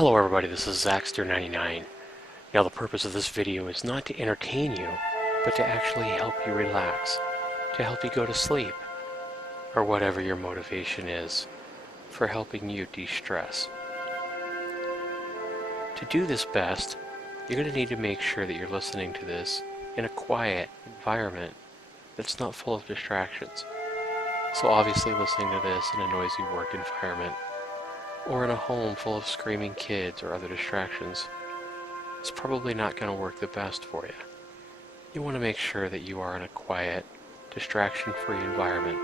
Hello everybody, this is Zaxter99. Now the purpose of this video is not to entertain you, but to actually help you relax, to help you go to sleep, or whatever your motivation is for helping you de-stress. To do this best, you're going to need to make sure that you're listening to this in a quiet environment that's not full of distractions. So obviously listening to this in a noisy work environment, or in a home full of screaming kids or other distractions, it's probably not going to work the best for you. You want to make sure that you are in a quiet, distraction-free environment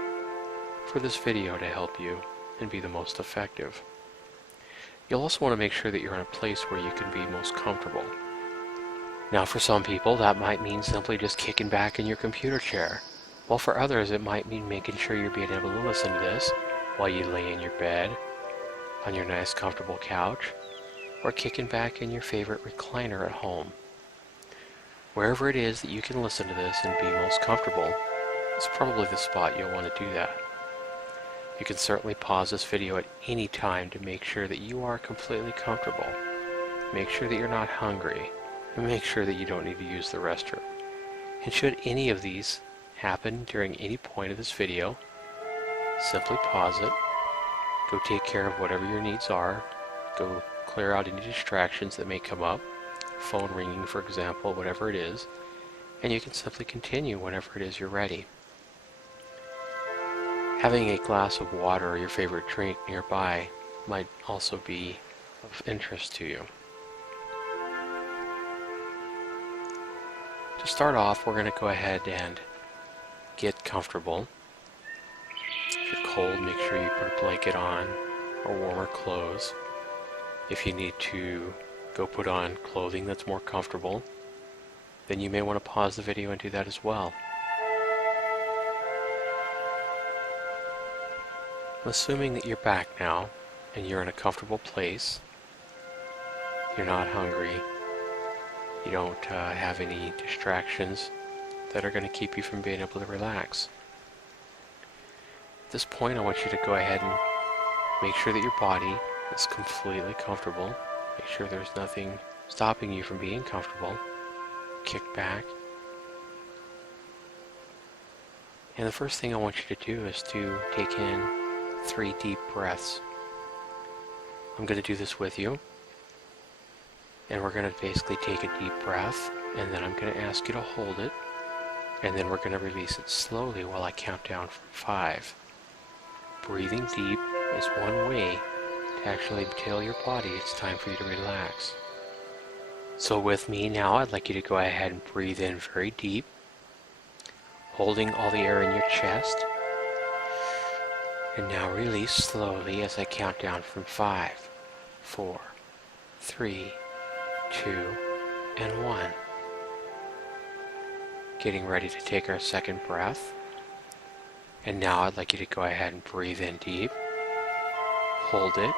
for this video to help you and be the most effective. You'll also want to make sure that you're in a place where you can be most comfortable. Now for some people that might mean simply just kicking back in your computer chair, while for others it might mean making sure you're being able to listen to this while you lay in your bed, on your nice comfortable couch, or kicking back in your favorite recliner at home. Wherever it is that you can listen to this and be most comfortable, it's probably the spot you'll want to do that. You can certainly pause this video at any time to make sure that you are completely comfortable. Make sure that you're not hungry, and make sure that you don't need to use the restroom. And should any of these happen during any point of this video, simply pause it. Go take care of whatever your needs are. Go clear out any distractions that may come up. Phone ringing, for example, whatever it is. And you can simply continue whenever it is you're ready. Having a glass of water or your favorite drink nearby might also be of interest to you. To start off, we're going to go ahead and get comfortable. If you're cold, make sure you put a blanket on or warmer clothes. If you need to go put on clothing that's more comfortable, then you may want to pause the video and do that as well. Assuming that you're back now and you're in a comfortable place, you're not hungry, you don't have any distractions that are going to keep you from being able to relax. At this point, I want you to go ahead and make sure that your body is completely comfortable. Make sure there's nothing stopping you from being comfortable. Kick back. And the first thing I want you to do is to take in 3 deep breaths. I'm going to do this with you. And we're going to basically take a deep breath, and then I'm going to ask you to hold it. And then we're going to release it slowly while I count down from 5. Breathing deep is one way to actually tell your body it's time for you to relax. So with me now, I'd like you to go ahead and breathe in very deep, holding all the air in your chest. And now release slowly as I count down from 5, 4, 3, 2, and 1. Getting ready to take our second breath. And now I'd like you to go ahead and breathe in deep, hold it,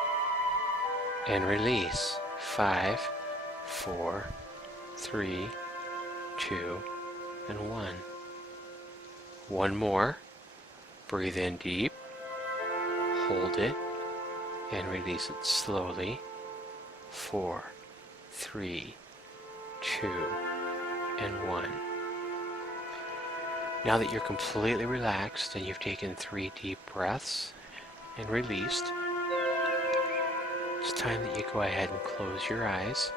and release. 5, 4, 3, 2, and 1. One more. Breathe in deep, hold it, and release it slowly. 4, 3, 2, and 1. Now that you're completely relaxed and you've taken 3 deep breaths and released, it's time that you go ahead and close your eyes.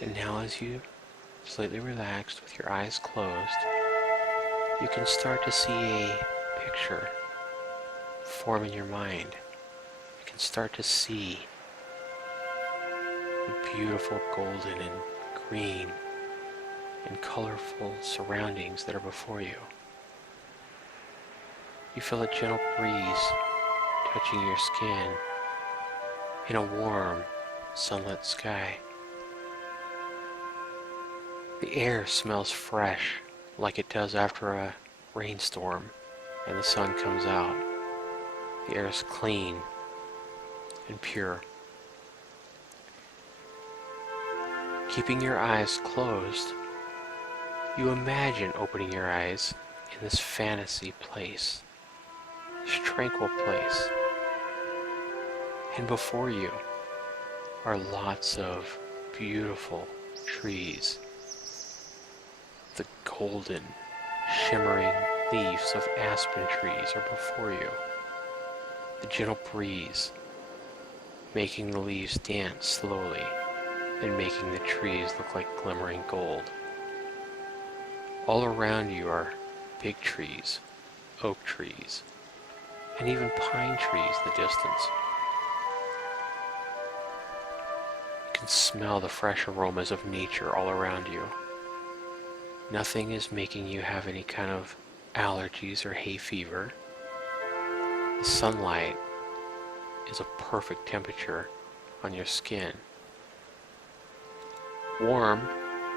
And now as you completely relaxed with your eyes closed, you can start to see a picture form in your mind. You can start to see the beautiful golden and green and colorful surroundings that are before you. You feel a gentle breeze touching your skin in a warm, sunlit sky. The air smells fresh, like it does after a rainstorm and the sun comes out. The air is clean and pure. Keeping your eyes closed, you imagine opening your eyes in this fantasy place, this tranquil place. And before you are lots of beautiful trees. The golden, shimmering leaves of aspen trees are before you. The gentle breeze making the leaves dance slowly and making the trees look like glimmering gold. All around you are big trees, oak trees, and even pine trees in the distance. You can smell the fresh aromas of nature all around you. Nothing is making you have any kind of allergies or hay fever. The sunlight is a perfect temperature on your skin. Warm,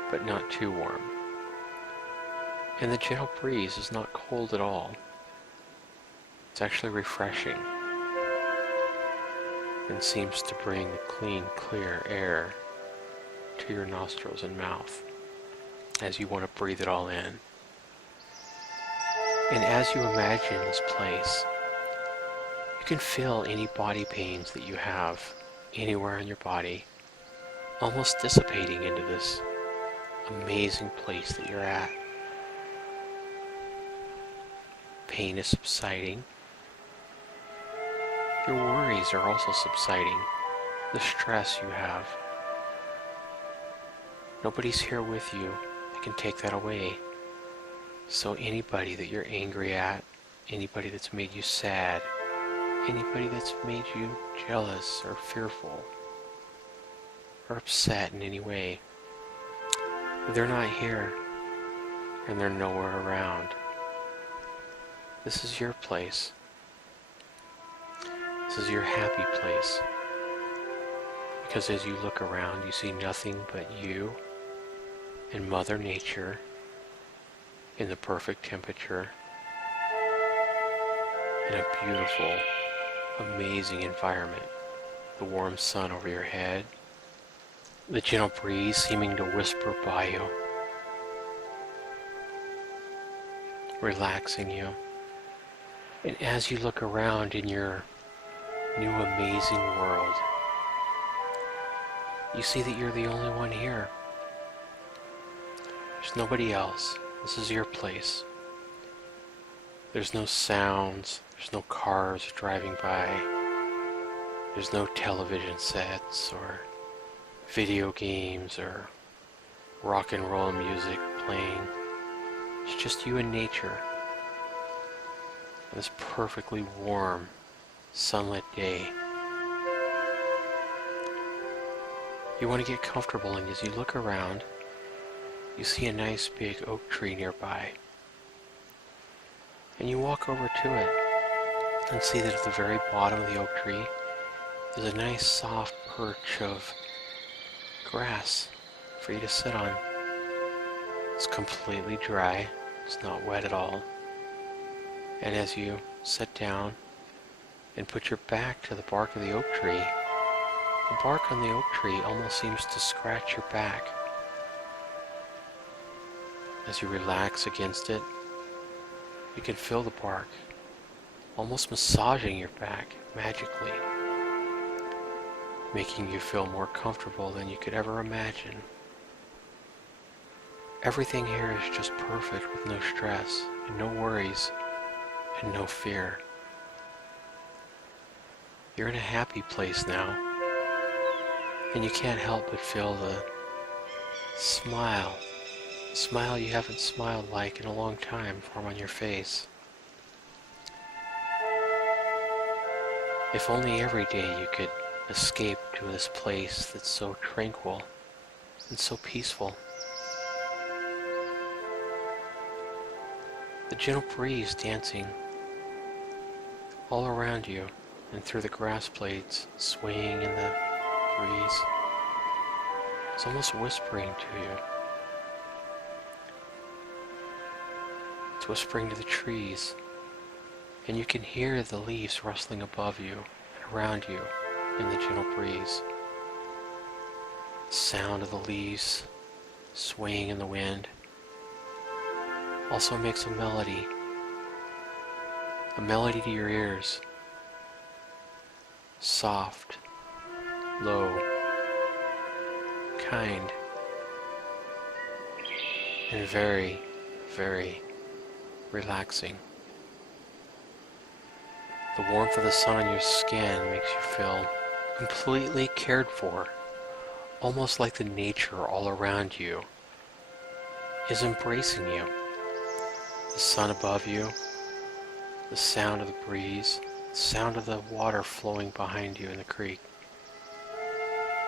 but not too warm. And the gentle breeze is not cold at all. It's actually refreshing and seems to bring the clean, clear air to your nostrils and mouth as you want to breathe it all in. And as you imagine this place, you can feel any body pains that you have anywhere in your body almost dissipating into this amazing place that you're at. Pain is subsiding. Your worries are also subsiding. The stress you have. Nobody's here with you that can take that away. So anybody that you're angry at, anybody that's made you sad, anybody that's made you jealous or fearful or upset in any way, they're not here and they're nowhere around. This is your place. This is your happy place. Because as you look around, you see nothing but you and Mother Nature in the perfect temperature in a beautiful, amazing environment. The warm sun over your head, the gentle breeze seeming to whisper by you, relaxing you. And as you look around in your new amazing world, you see that you're the only one here. There's nobody else. This is your place. There's no sounds. There's no cars driving by. There's no television sets or video games or rock and roll music playing. It's just you and nature. On this perfectly warm, sunlit day. You want to get comfortable, and as you look around, you see a nice big oak tree nearby. And you walk over to it and see that at the very bottom of the oak tree is a nice soft perch of grass for you to sit on. It's completely dry, it's not wet at all. And as you sit down and put your back to the bark of the oak tree, the bark on the oak tree almost seems to scratch your back. As you relax against it, you can feel the bark almost massaging your back magically, making you feel more comfortable than you could ever imagine. Everything here is just perfect with no stress and no worries and no fear. You're in a happy place now, and you can't help but feel the smile you haven't smiled like in a long time form on your face. If only every day you could escape to this place that's so tranquil and so peaceful. The gentle breeze dancing all around you and through the grass blades swaying in the breeze. It's almost whispering to you. It's whispering to the trees, and you can hear the leaves rustling above you and around you in the gentle breeze. The sound of the leaves swaying in the wind also makes a melody to your ears, soft, low, kind, and very, very relaxing. The warmth of the sun on your skin makes you feel completely cared for, almost like the nature all around you is embracing you. The sun above you, the sound of the breeze, the sound of the water flowing behind you in the creek.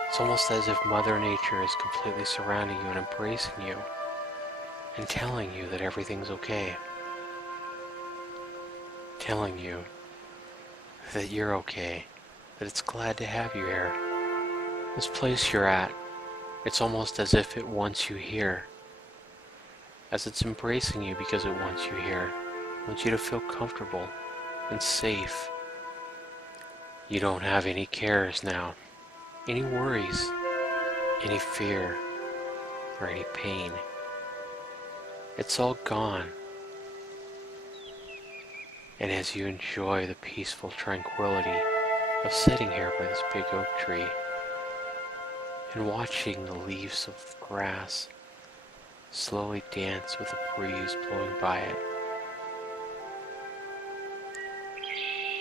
It's almost as if Mother Nature is completely surrounding you and embracing you and telling you that everything's okay. Telling you that you're okay, that it's glad to have you here. This place you're at, it's almost as if it wants you here. As it's embracing you because it wants you here. It wants you to feel comfortable and safe. You don't have any cares now, any worries, any fear, or any pain. It's all gone. And as you enjoy the peaceful tranquility of sitting here by this big oak tree and watching the leaves of grass slowly dance with the breeze blowing by it,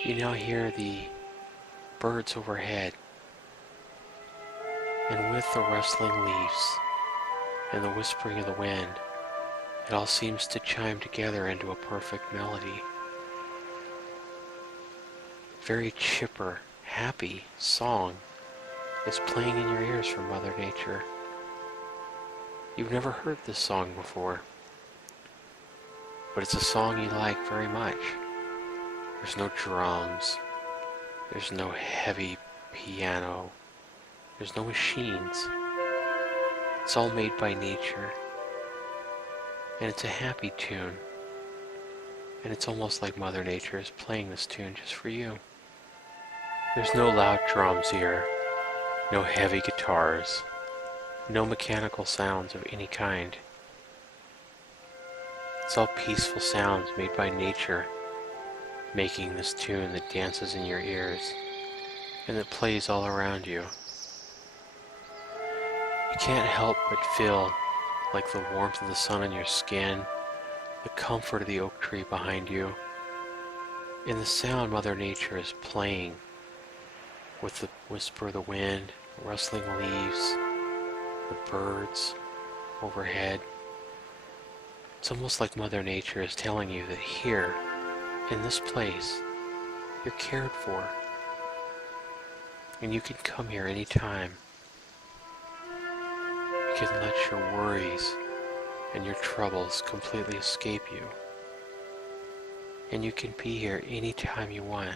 you now hear the birds overhead, and with the rustling leaves and the whispering of the wind, it all seems to chime together into a perfect melody. Very chipper, happy song is playing in your ears from Mother Nature. You've never heard this song before, but it's a song you like very much. There's no drums, there's no heavy piano, there's no machines. It's all made by nature, and it's a happy tune, and it's almost like Mother Nature is playing this tune just for you. There's no loud drums here, no heavy guitars, no mechanical sounds of any kind. It's all peaceful sounds made by nature, making this tune that dances in your ears and that plays all around you. You can't help but feel like the warmth of the sun on your skin, the comfort of the oak tree behind you, and the sound Mother Nature is playing with the whisper of the wind, the rustling leaves, the birds overhead. It's almost like Mother Nature is telling you that here, in this place, you're cared for, and you can come here anytime. You can let your worries and your troubles completely escape you, and you can be here anytime you want.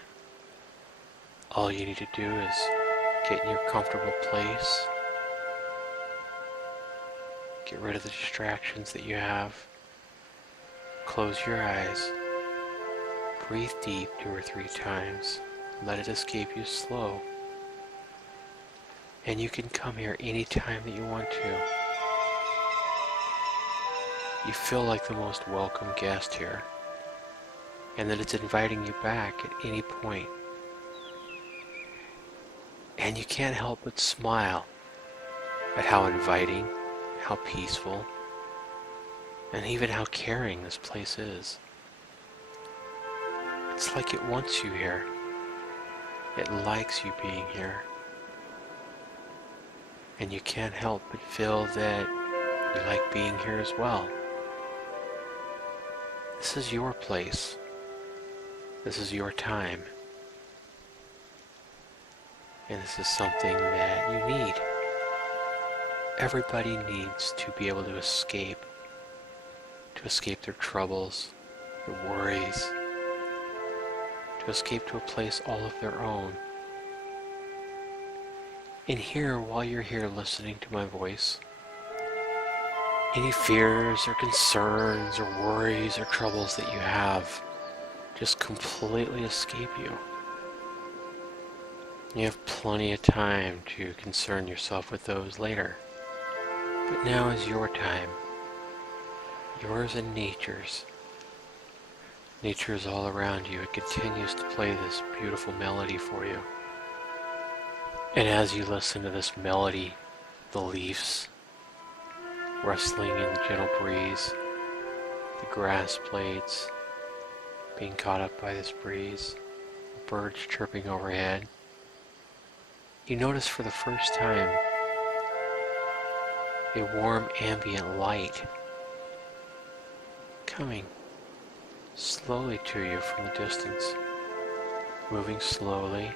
All you need to do is get in your comfortable place, get rid of the distractions that you have, close your eyes, breathe deep 2 or 3 times, let it escape you slow, and you can come here anytime that you want to. You feel like the most welcome guest here, and that it's inviting you back at any point. And you can't help but smile at how inviting, how peaceful, and even how caring this place is. It's like it wants you here. It likes you being here. And you can't help but feel that you like being here as well. This is your place. This is your time. And this is something that you need. Everybody needs to be able to escape their troubles, their worries, to escape to a place all of their own. And here, while you're here listening to my voice, any fears or concerns or worries or troubles that you have just completely escape you. You have plenty of time to concern yourself with those later. But now is your time. Yours and nature's. Nature is all around you. It continues to play this beautiful melody for you. And as you listen to this melody, the leaves rustling in the gentle breeze, the grass blades being caught up by this breeze, the birds chirping overhead, you notice for the first time a warm ambient light coming slowly to you from the distance, moving slowly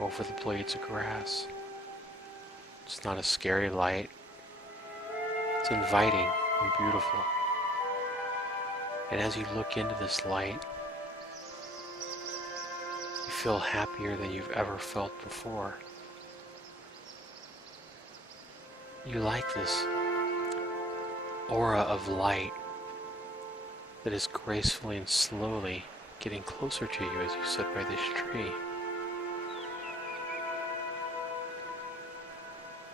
over the blades of grass. It's not a scary light. It's inviting and beautiful. And as you look into this light, you feel happier than you've ever felt before. You like this aura of light that is gracefully and slowly getting closer to you as you sit by this tree.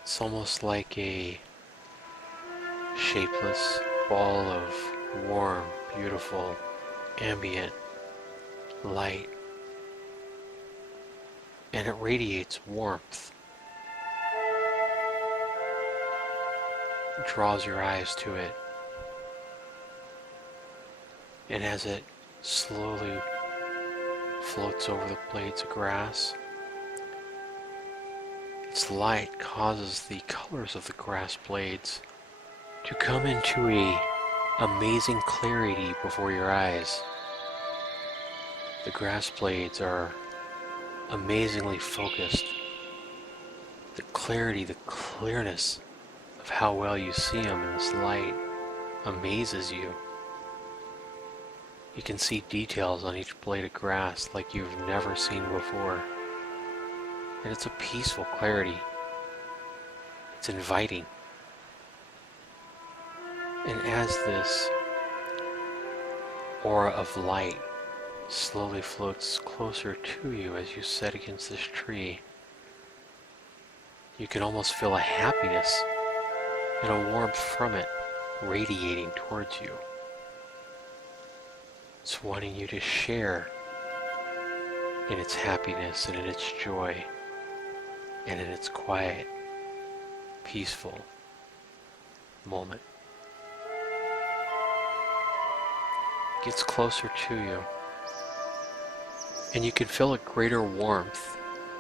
It's almost like a shapeless ball of warm, beautiful, ambient light. And it radiates warmth. It draws your eyes to it. And as it slowly floats over the blades of grass, its light causes the colors of the grass blades to come into a amazing clarity before your eyes. The grass blades are amazingly focused. The clarity, the clearness of how well you see them in this light amazes you. You can see details on each blade of grass like you've never seen before. And it's a peaceful clarity. It's inviting. And as this aura of light slowly floats closer to you as you sit against this tree, you can almost feel a happiness and a warmth from it radiating towards you. It's wanting you to share in its happiness and in its joy and in its quiet, peaceful moment. It gets closer to you, and you can feel a greater warmth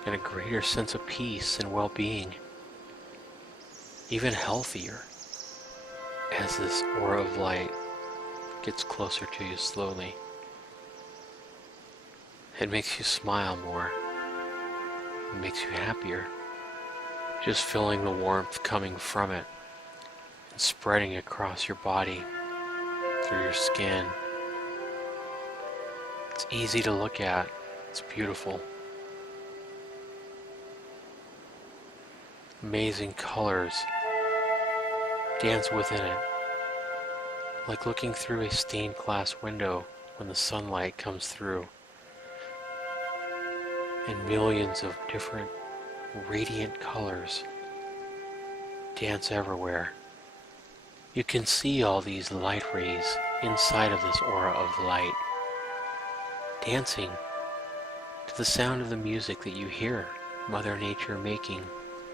and a greater sense of peace and well-being, even healthier, as this aura of light gets closer to you slowly. It makes you smile more. It makes you happier. Just feeling the warmth coming from it and spreading across your body, through your skin. It's easy to look at. It's beautiful. Amazing colors dance within it, like looking through a stained glass window when the sunlight comes through. And millions of different radiant colors dance everywhere. You can see all these light rays inside of this aura of light, dancing to the sound of the music that you hear Mother Nature making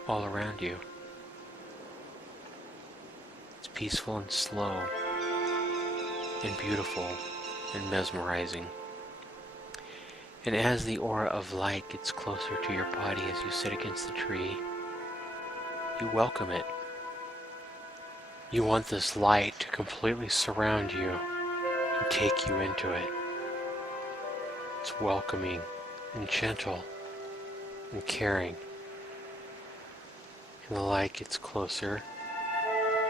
all around you. It's peaceful and slow and beautiful and mesmerizing. And as the aura of light gets closer to your body as you sit against the tree, you welcome it. You want this light to completely surround you and take you into it. It's welcoming and gentle and caring. And the light gets closer,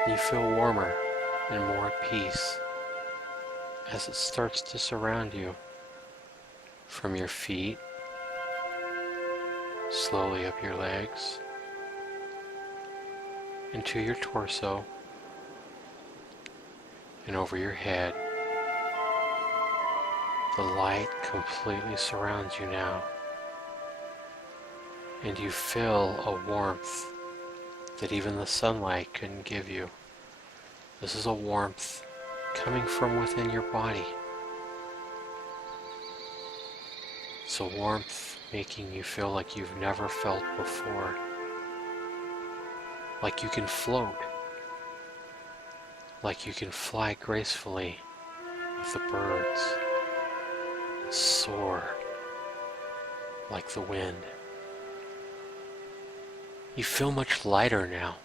and you feel warmer and more at peace as it starts to surround you. From your feet, slowly up your legs, into your torso, and over your head. The light completely surrounds you now, and you feel a warmth that even the sunlight couldn't give you. This is a warmth coming from within your body. It's a warmth making you feel like you've never felt before, like you can float, like you can fly gracefully with the birds, soar like the wind. You feel much lighter now,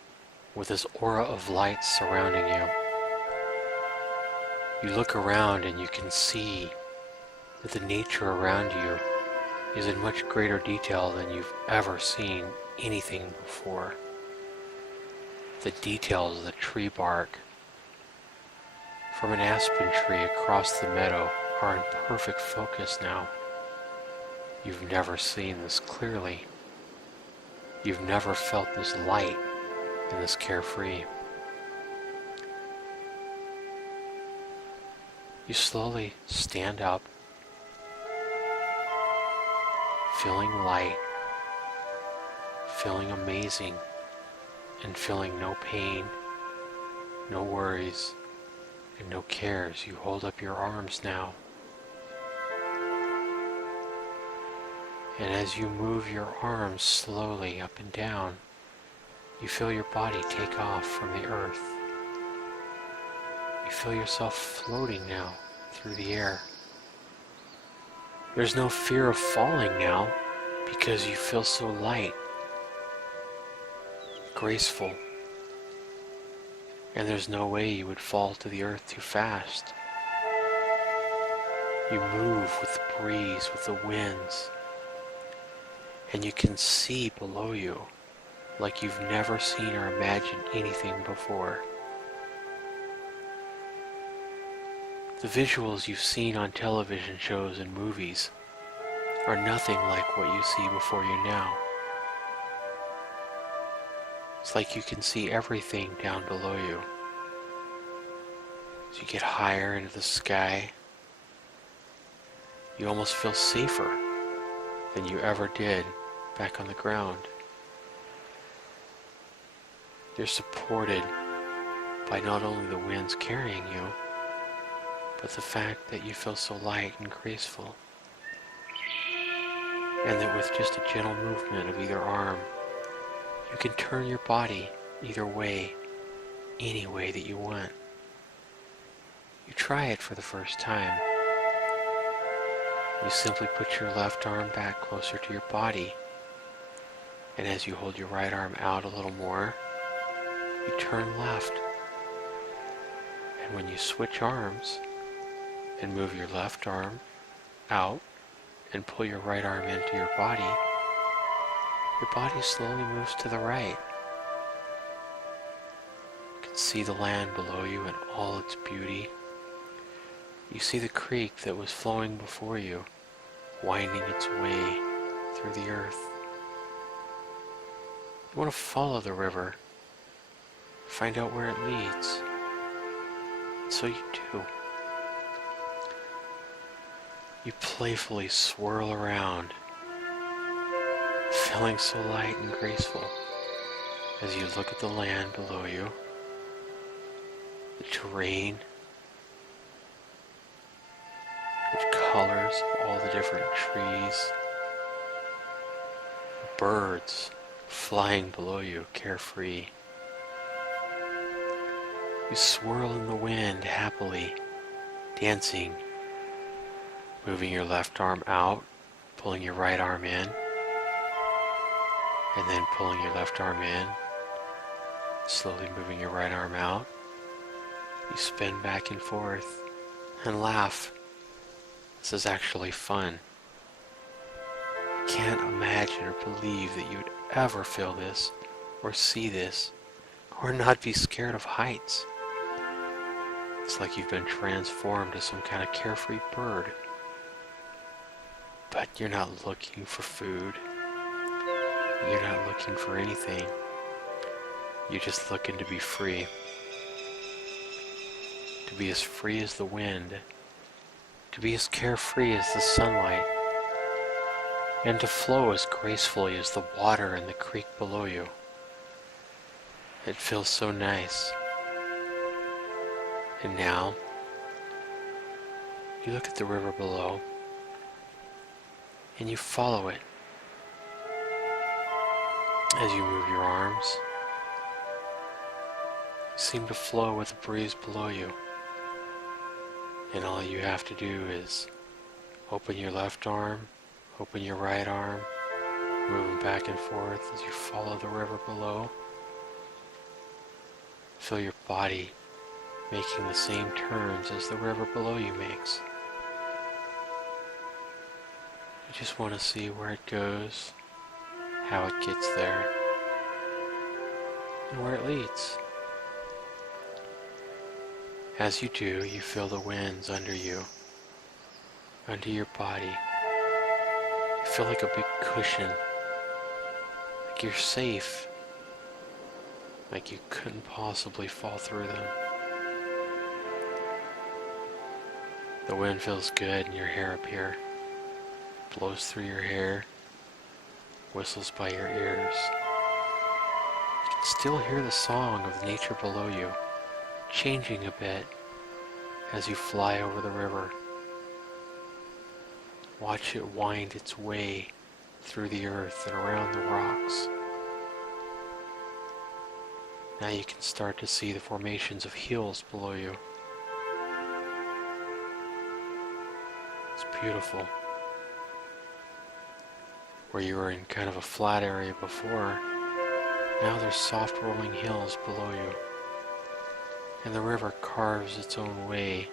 with this aura of light surrounding you. You look around and you can see that the nature around you is in much greater detail than you've ever seen anything before. The details of the tree bark from an aspen tree across the meadow are in perfect focus now. You've never seen this clearly. You've never felt this light and this carefree. You slowly stand up, feeling light, feeling amazing, and feeling no pain, no worries, and no cares. You hold up your arms now. And as you move your arms slowly up and down, you feel your body take off from the earth. You feel yourself floating now through the air. There's no fear of falling now because you feel so light, graceful, and there's no way you would fall to the earth too fast. You move with the breeze, with the winds, and you can see below you like you've never seen or imagined anything before. The visuals you've seen on television shows and movies are nothing like what you see before you now. It's like you can see everything down below you. As you get higher into the sky, you almost feel safer than you ever did back on the ground. You're supported by not only the winds carrying you, but the fact that you feel so light and graceful, and that with just a gentle movement of either arm, you can turn your body either way, any way that you want. You try it for the first time. You simply put your left arm back closer to your body, and as you hold your right arm out a little more, you turn left. And when you switch arms and move your left arm out and pull your right arm into your body slowly moves to the right. You can see the land below you in all its beauty. You see the creek that was flowing before you, winding its way through the earth. You want to follow the river, find out where it leads. So you do. You playfully swirl around, feeling so light and graceful as you look at the land below you, the terrain, the colors of all the different trees, birds flying below you, carefree. You swirl in the wind happily, dancing, moving your left arm out, pulling your right arm in, and then pulling your left arm in, slowly moving your right arm out. You spin back and forth and laugh. This is actually fun. I can't imagine or believe that you would ever feel this, or see this, or not be scared of heights. It's like you've been transformed to some kind of carefree bird. But you're not looking for food. You're not looking for anything. You're just looking to be free. To be as free as the wind. To be as carefree as the sunlight. And to flow as gracefully as the water in the creek below you. It feels so nice. And now, you look at the river below, and you follow it As you move your arms, you seem to flow with the breeze below you. And all you have to do is open your left arm, open your right arm, moving back and forth as you follow the river below. Feel your body making the same turns as the river below you makes. You just want to see where it goes, how it gets there, and where it leads. As you do, you feel the winds under you, under your body. You feel like a big cushion, like you're safe, like you couldn't possibly fall through them. The wind feels good in your hair up here, blows through your hair, whistles by your ears. You can still hear the song of nature below you, changing a bit as you fly over the river. Watch it wind its way through the earth and around the rocks. Now you can start to see the formations of hills below you. It's beautiful. Where you were in kind of a flat area before, now there's soft rolling hills below you. And the river carves its own way,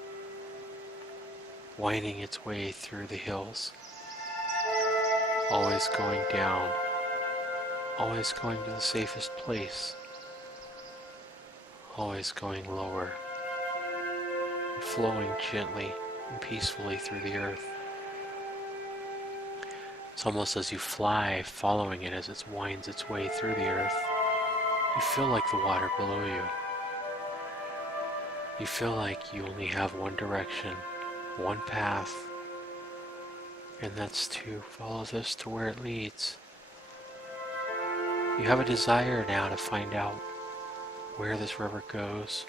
winding its way through the hills. Always going down, always going to the safest place, always going lower, and flowing gently and peacefully through the earth. It's almost as you fly, following it as it winds its way through the earth. You feel like the water below you. You feel like you only have one direction, one path, and that's to follow this to where it leads. You have a desire now to find out where this river goes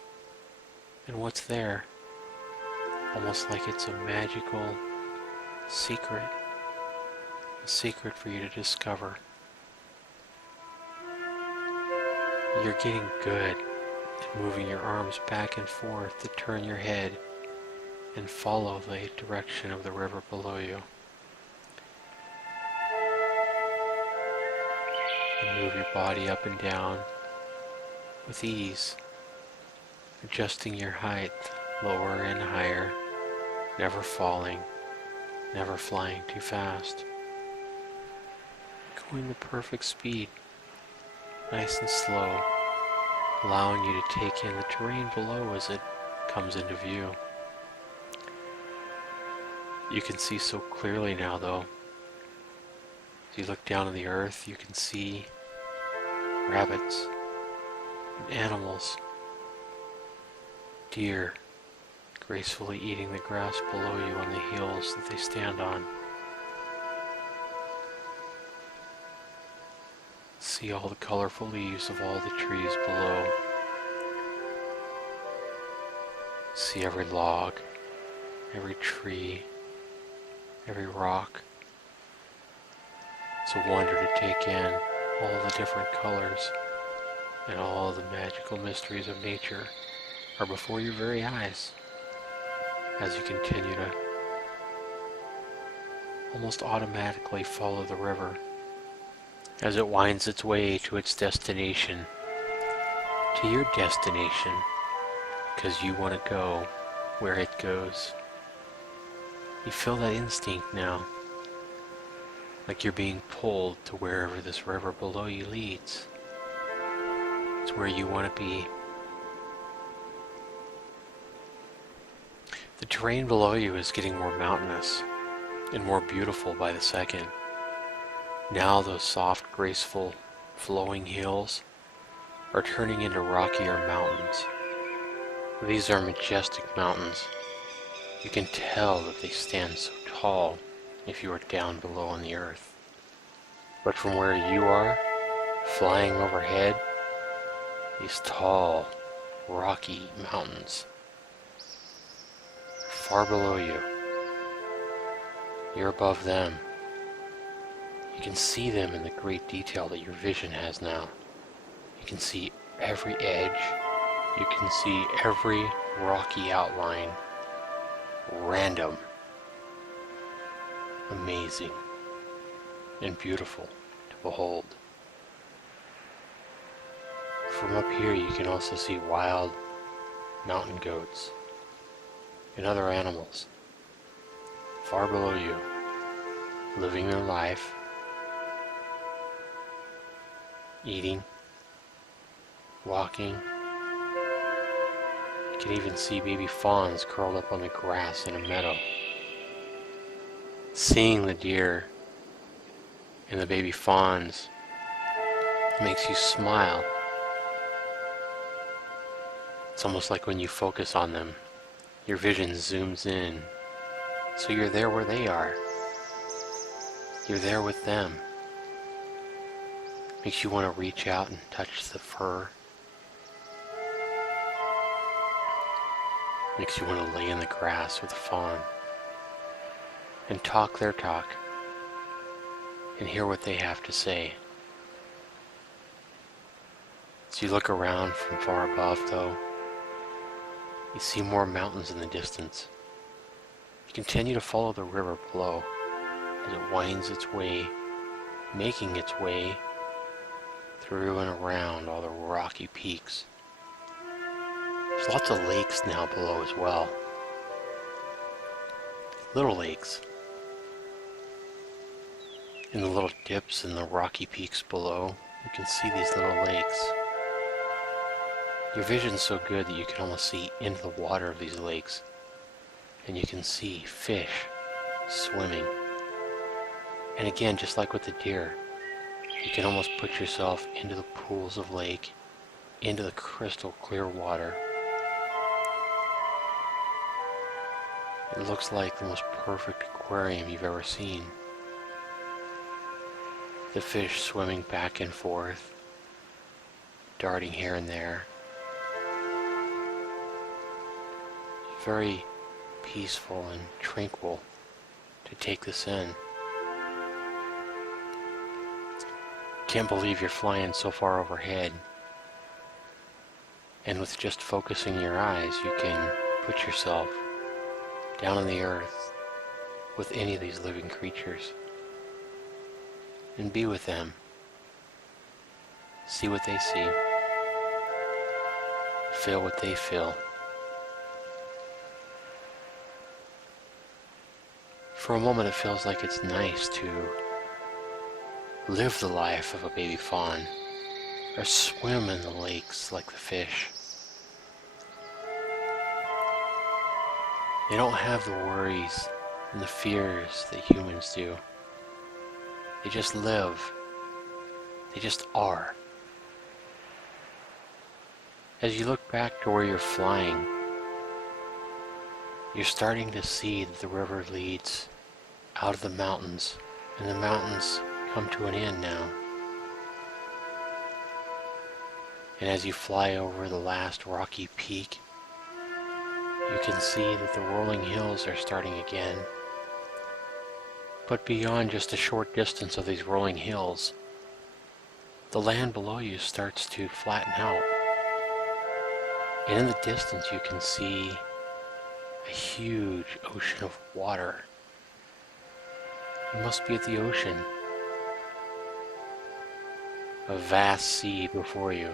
and what's there, almost like it's a magical secret, a secret for you to discover. You're getting good at moving your arms back and forth to turn your head and follow the direction of the river below you. You move your body up and down with ease, adjusting your height lower and higher, never falling, never flying too fast. Going the perfect speed, nice and slow, allowing you to take in the terrain below as it comes into view. You can see so clearly now though. As you look down on the earth, you can see rabbits and animals, deer gracefully eating the grass below you on the hills that they stand on. See all the colorful leaves of all the trees below. See every log, every tree, every rock. It's a wonder to take in all the different colors and all the magical mysteries of nature are before your very eyes as you continue to almost automatically follow the river as it winds its way to its destination, to your destination, because you want to go where it goes. You feel that instinct now, like you're being pulled to wherever this river below you leads. It's where you want to be. The terrain below you is getting more mountainous and more beautiful by the second. Now those soft, graceful, flowing hills are turning into rockier mountains. These are majestic mountains. You can tell that they stand so tall if you are down below on the earth. But from where you are, flying overhead, these tall, rocky mountains are far below you. You're above them. You can see them in the great detail that your vision has now. You can see every edge. You can see every rocky outline. Random. Amazing. And beautiful to behold. From up here you can also see wild mountain goats and other animals far below you, living their life, eating, walking. You can even see baby fawns curled up on the grass in a meadow. Seeing the deer and the baby fawns makes you smile. It's almost like when you focus on them, your vision zooms in, so you're there where they are. You're there with them. Makes you want to reach out and touch the fur. Makes you want to lay in the grass with the fawn and talk their talk and hear what they have to say. As you look around from far above, though, you see more mountains in the distance. You continue to follow the river below as it winds its way, making its way through and around all the rocky peaks. There's lots of lakes now below as well. Little lakes. In the little dips in the rocky peaks below, you can see these little lakes. Your vision's so good that you can almost see into the water of these lakes, and you can see fish swimming. And again, just like with the deer, you can almost put yourself into the pools of lake, into the crystal clear water. It looks like the most perfect aquarium you've ever seen. The fish swimming back and forth, darting here and there. Very peaceful and tranquil to take this in. Can't believe you're flying so far overhead. And with just focusing your eyes, you can put yourself down on the earth with any of these living creatures and be with them. See what they see. Feel what they feel. For a moment it feels like it's nice to live the life of a baby fawn or swim in the lakes like the fish. They don't have the worries and the fears that humans do. They just live. They just are. As you look back to where you're flying, you're starting to see that the river leads out of the mountains, and the mountains come to an end now. And as you fly over the last rocky peak, you can see that the rolling hills are starting again. But beyond just a short distance of these rolling hills, the land below you starts to flatten out. And in the distance you can see a huge ocean of water. You must be at the ocean. A vast sea before you.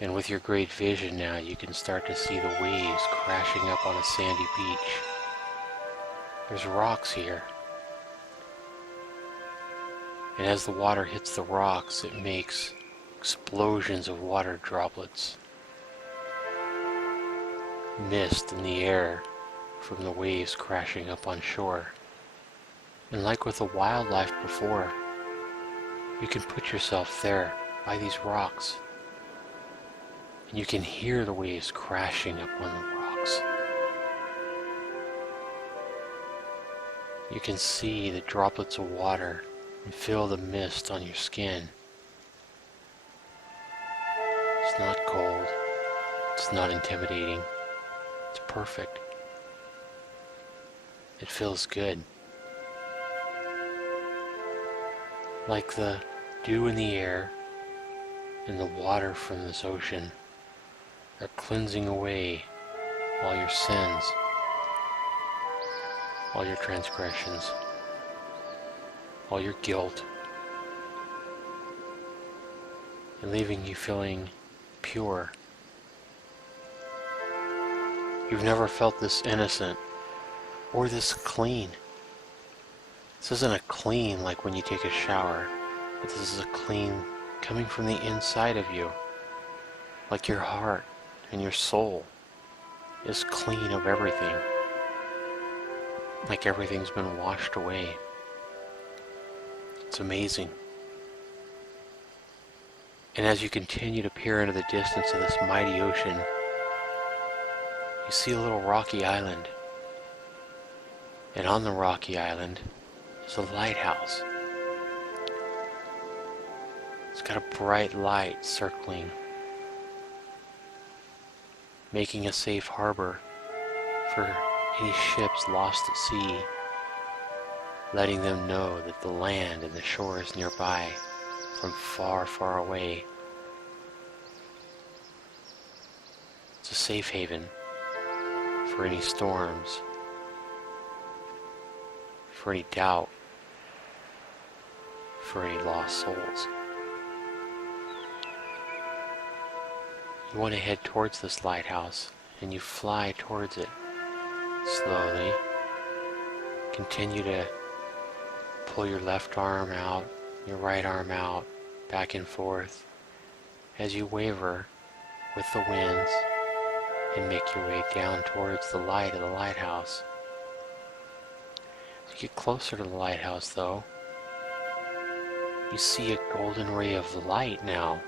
And with your great vision now, you can start to see the waves crashing up on a sandy beach. There's rocks here. And as the water hits the rocks, it makes explosions of water droplets. Mist in the air from the waves crashing up on shore. And like with the wildlife before, you can put yourself there by these rocks. And you can hear the waves crashing up on the rocks. You can see the droplets of water and feel the mist on your skin. It's not cold. It's not intimidating. It's perfect. It feels good. like the dew in the air and the water from this ocean are cleansing away all your sins, all your transgressions, all your guilt, and leaving you feeling pure. You've never felt this innocent or this clean. This isn't a clean like when you take a shower, but this is a clean coming from the inside of you, like your heart and your soul is clean of everything, like everything's been washed away. It's amazing. And as you continue to peer into the distance of this mighty ocean, you see a little rocky island. And on the rocky island is a lighthouse. It's got a bright light circling, making a safe harbor for any ships lost at sea, letting them know that the land and the shore is nearby from far, far away. It's a safe haven for any storms, for any doubt, for any lost souls. You want to head towards this lighthouse, and you fly towards it slowly. Continue to pull your left arm out, your right arm out, back and forth, as you waver with the winds and make your way down towards the light of the lighthouse. As you get closer to the lighthouse, though, you see a golden ray of light now,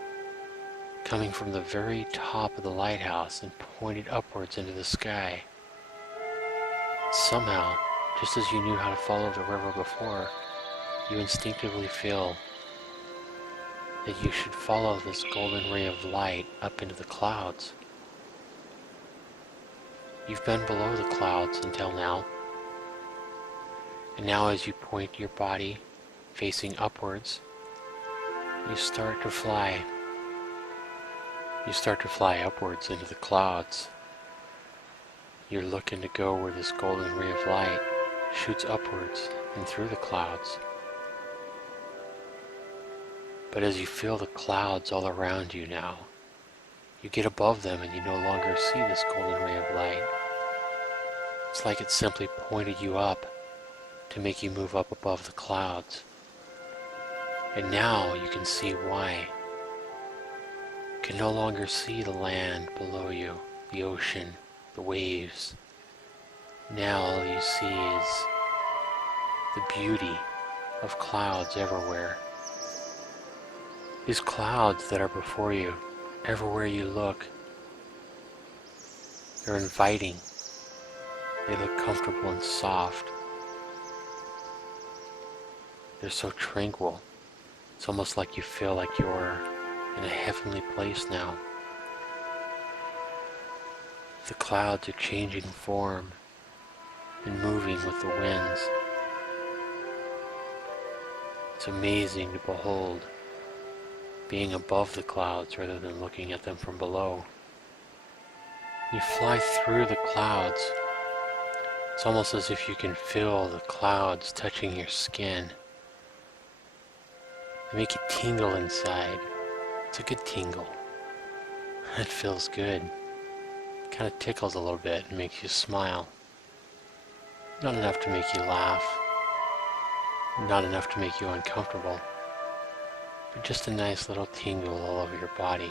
coming from the very top of the lighthouse and pointed upwards into the sky. Somehow, just as you knew how to follow the river before, you instinctively feel that you should follow this golden ray of light up into the clouds. You've been below the clouds until now, and now as you point your body facing upwards, you start to fly. You start to fly upwards into the clouds. You're looking to go where this golden ray of light shoots upwards and through the clouds. But as you feel the clouds all around you now, you get above them and you no longer see this golden ray of light. It's like it simply pointed you up to make you move up above the clouds. And now you can see why. You can no longer see the land below you, the ocean, the waves. Now all you see is the beauty of clouds everywhere. These clouds that are before you, everywhere you look, they're inviting. They look comfortable and soft. They're so tranquil. It's almost like you feel like you're in a heavenly place now. The clouds are changing form and moving with the winds. It's amazing to behold, being above the clouds rather than looking at them from below. You fly through the clouds. It's almost as if you can feel the clouds touching your skin. They make you tingle inside. It's a good tingle. It feels good. It kind of tickles a little bit and makes you smile. Not enough to make you laugh. Not enough to make you uncomfortable. But just a nice little tingle all over your body.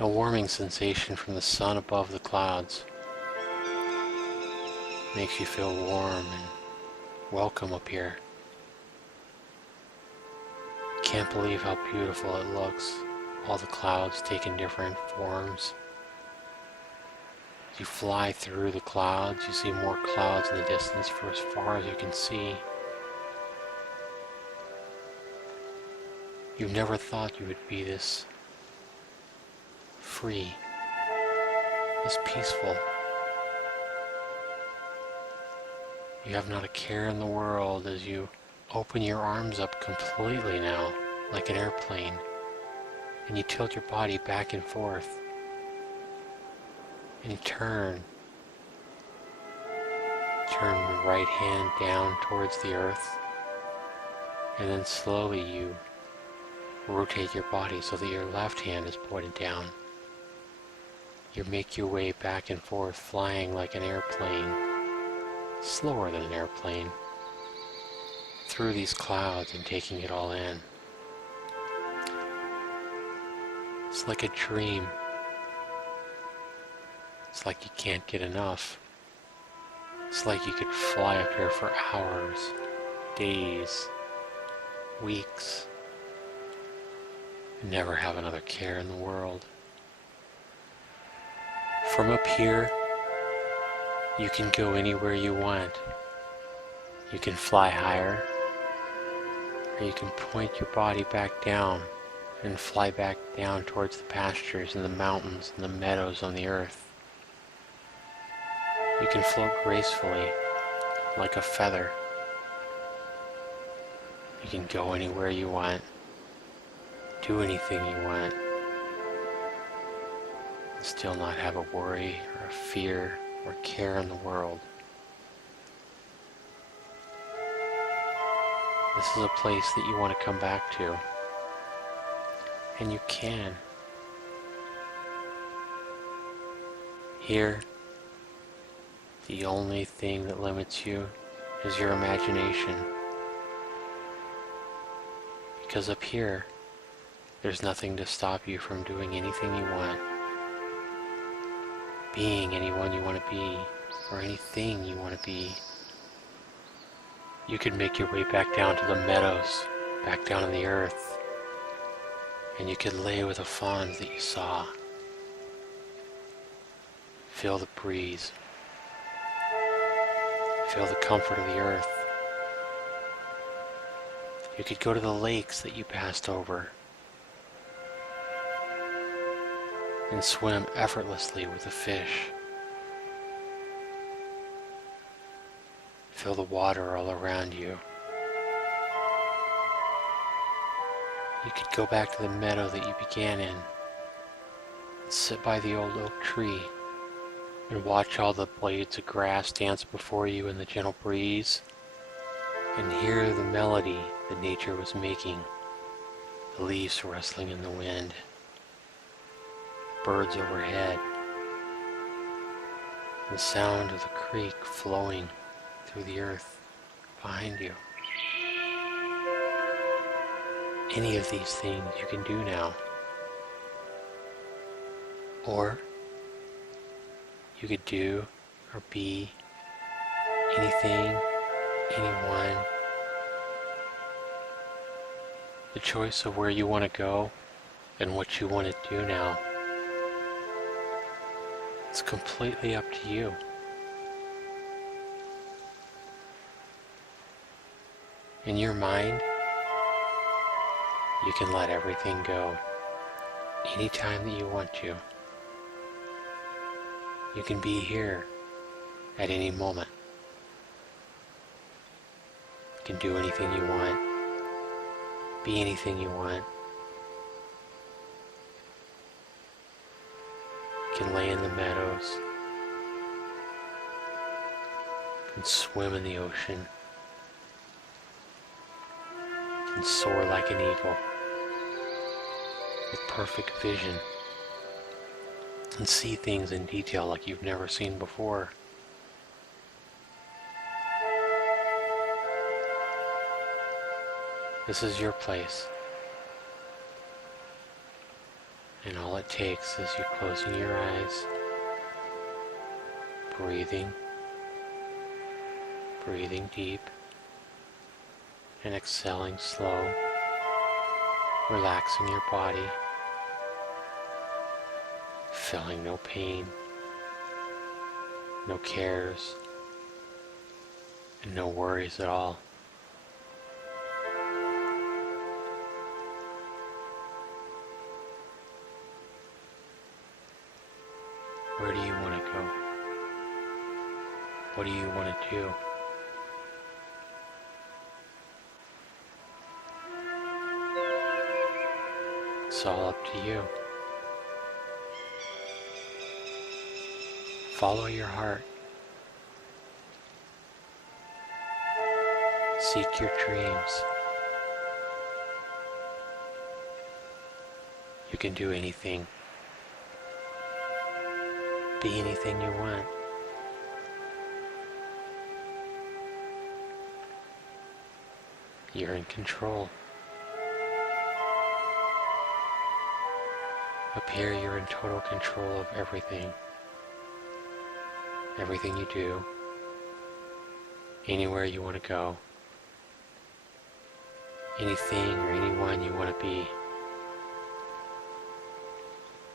A warming sensation from the sun above the clouds. Makes you feel warm and welcome up here. Can't believe how beautiful it looks. All the clouds taking different forms. As you fly through the clouds, you see more clouds in the distance for as far as you can see. You never thought you would be this free, this peaceful. You have not a care in the world as you Open your arms up completely now, like an airplane, and you tilt your body back and forth, and you turn the right hand down towards the earth, and then slowly you rotate your body so that your left hand is pointed down. You make your way back and forth, flying like an airplane, slower than an airplane, through these clouds and taking it all in. It's like a dream. It's like you can't get enough. It's like you could fly up here for hours, days, weeks, and never have another care in the world. From up here, you can go anywhere you want. You can fly higher, or you can point your body back down and fly back down towards the pastures and the mountains and the meadows on the earth. You can float gracefully, like a feather. You can go anywhere you want, do anything you want, and still not have a worry or a fear or care in the world. This is a place that you want to come back to, and you can. Here, the only thing that limits you is your imagination. Because up here, there's nothing to stop you from doing anything you want, being anyone you want to be, or anything you want to be. You could make your way back down to the meadows, back down on the earth, and you could lay with the fawns that you saw. Feel the breeze. Feel the comfort of the earth. You could go to the lakes that you passed over and swim effortlessly with the fish. Feel the water all around you. You could go back to the meadow that you began in and sit by the old oak tree and watch all the blades of grass dance before you in the gentle breeze, and hear the melody that nature was making, the leaves rustling in the wind, birds overhead, the sound of the creek flowing through the earth behind you. Any of these things you can do now. Or you could do or be anything, anyone. The choice of where you want to go and what you want to do now, it's completely up to you. In your mind, you can let everything go anytime that you want to. You can be here at any moment. You can do anything you want, be anything you want. You can lay in the meadows, you can swim in the ocean, you can soar like an eagle with perfect vision and see things in detail like you've never seen before. This is your place, and all it takes is you closing your eyes, breathing deep, and exhaling slow, relaxing your body, feeling no pain, no cares, and no worries at all. Where do you want to go? What do you want to do? It's all up to you. Follow your heart. Seek your dreams. You can do anything. Be anything you want. You're in control. Up here, you're in total control of everything. Everything you do. Anywhere you want to go. Anything or anyone you want to be.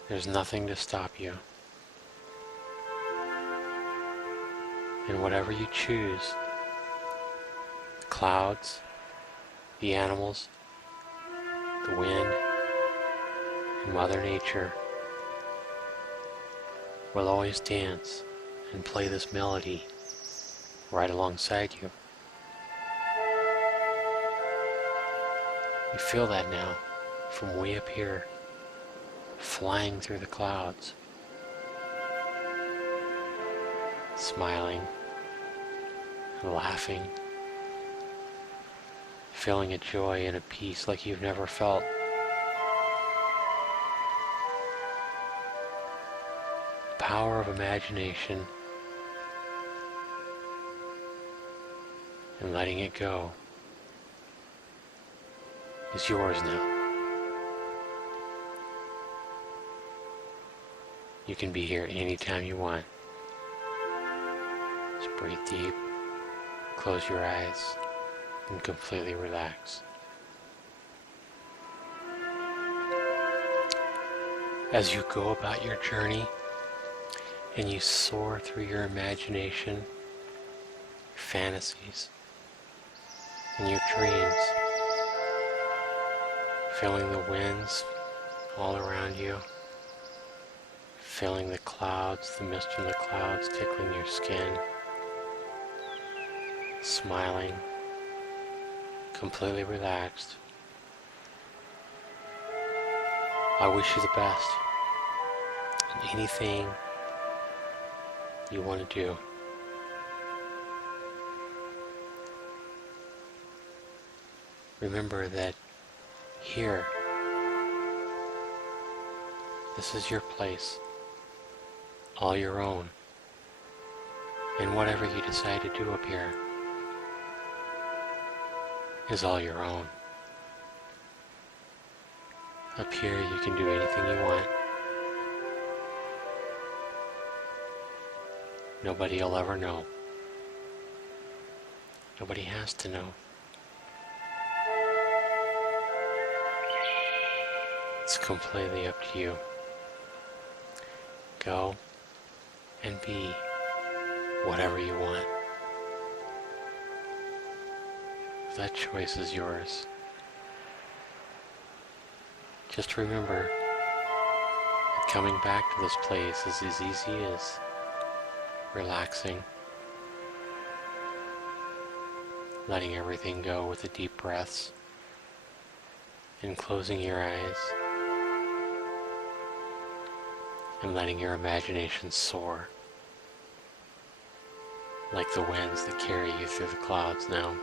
There's nothing to stop you. And whatever you choose, the clouds, the animals, the wind, and Mother Nature will always dance and play this melody right alongside you. You feel that now from way up here, flying through the clouds, smiling and laughing, feeling a joy and a peace like you've never felt. The power of imagination and letting it go is yours now. You can be here anytime you want. Just breathe deep, close your eyes, and completely relax. As you go about your journey and you soar through your imagination, your fantasies, and your dreams, feeling the winds all around you, feeling the clouds, the mist from the clouds tickling your skin, smiling, completely relaxed. I wish you the best in anything you want to do. Remember that here, this is your place, all your own, and whatever you decide to do up here is all your own. Up here you can do anything you want. Nobody will ever know. Nobody has to know. It's completely up to you. Go and be whatever you want. That choice is yours. Just remember that coming back to this place is as easy as relaxing, letting everything go with the deep breaths, and closing your eyes, and letting your imagination soar like the winds that carry you through the clouds now.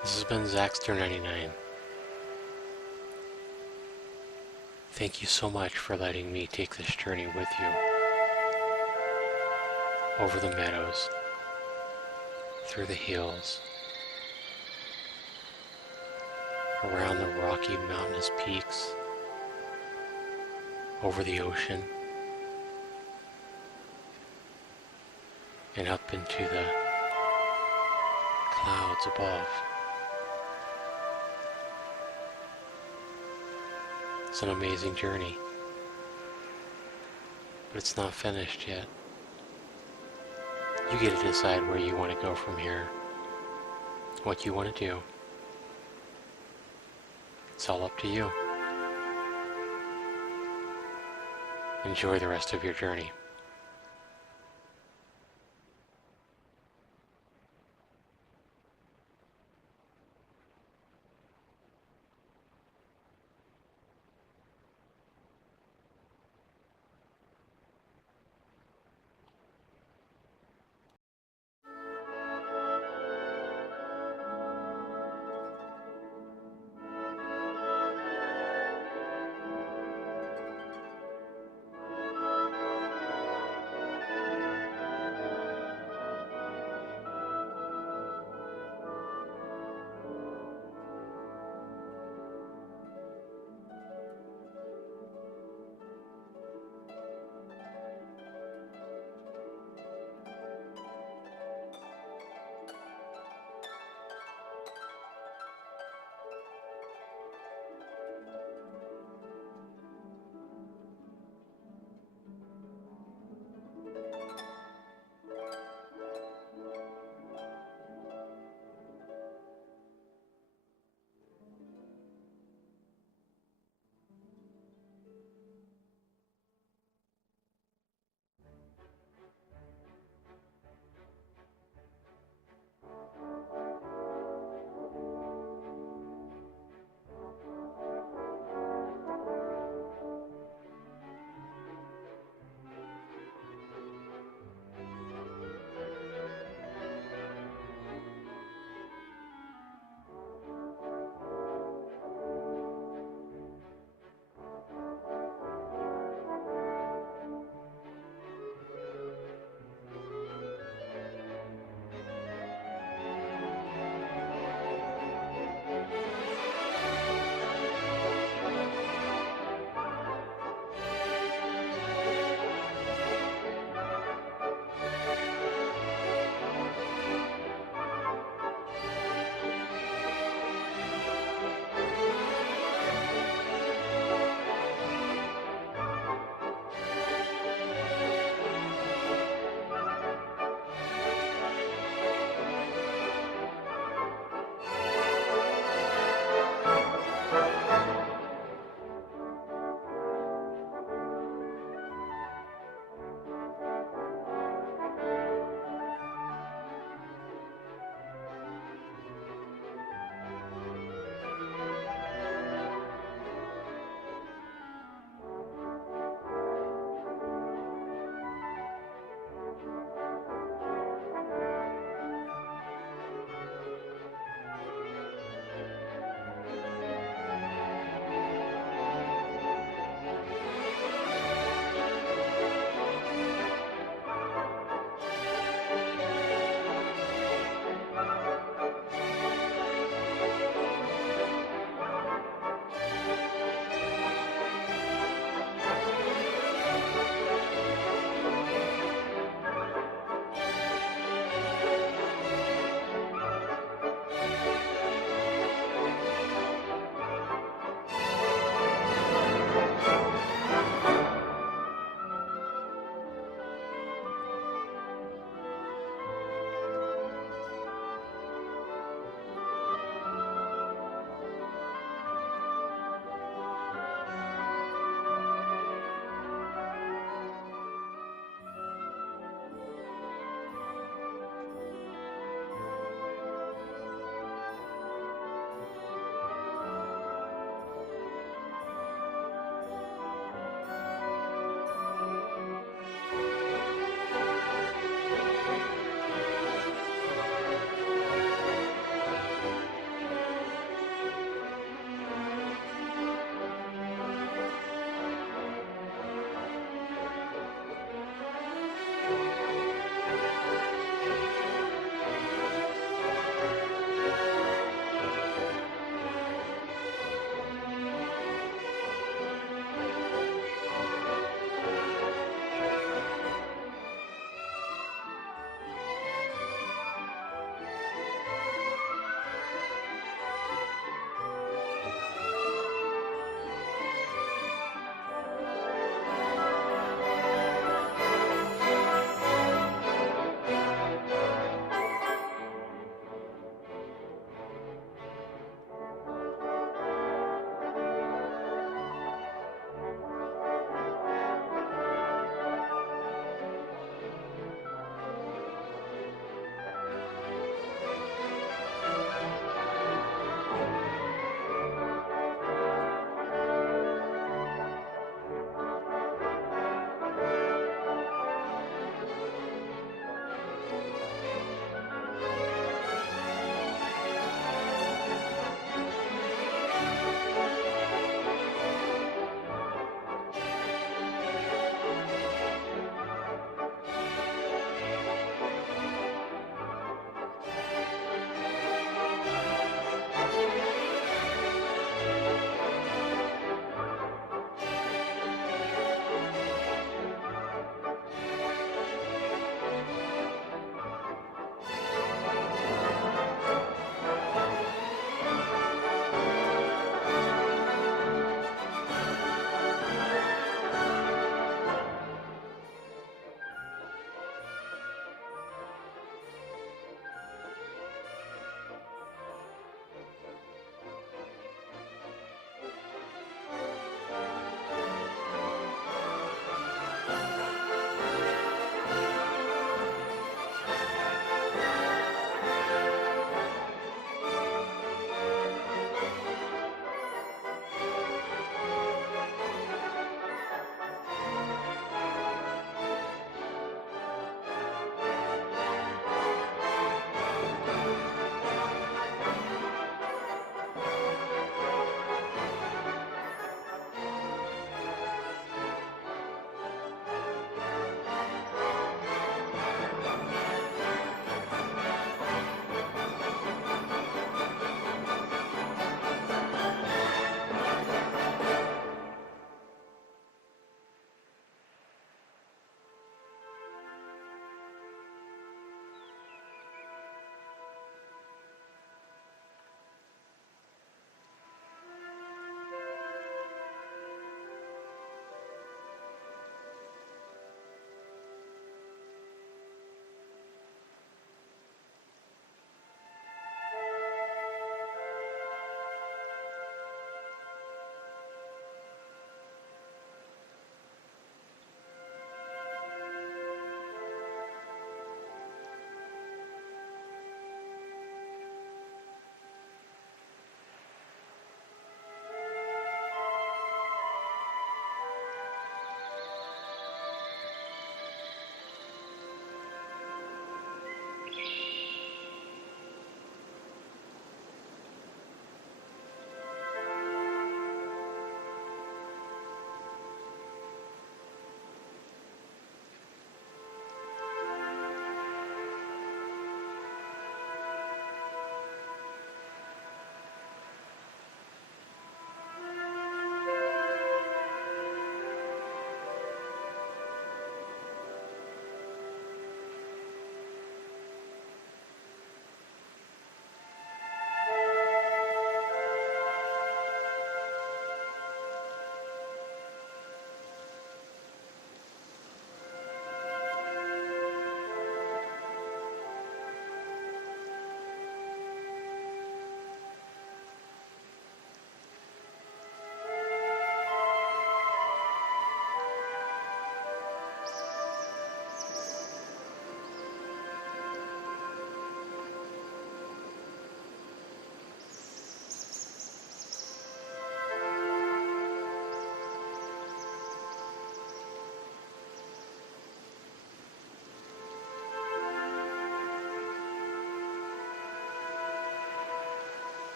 This has been Zaxter99. Thank you so much for letting me take this journey with you. Over the meadows, through the hills, around the rocky mountainous peaks, over the ocean, and up into the clouds above. It's an amazing journey, but it's not finished yet. You get to decide where you want to go from here, what you want to do. It's all up to you. Enjoy the rest of your journey.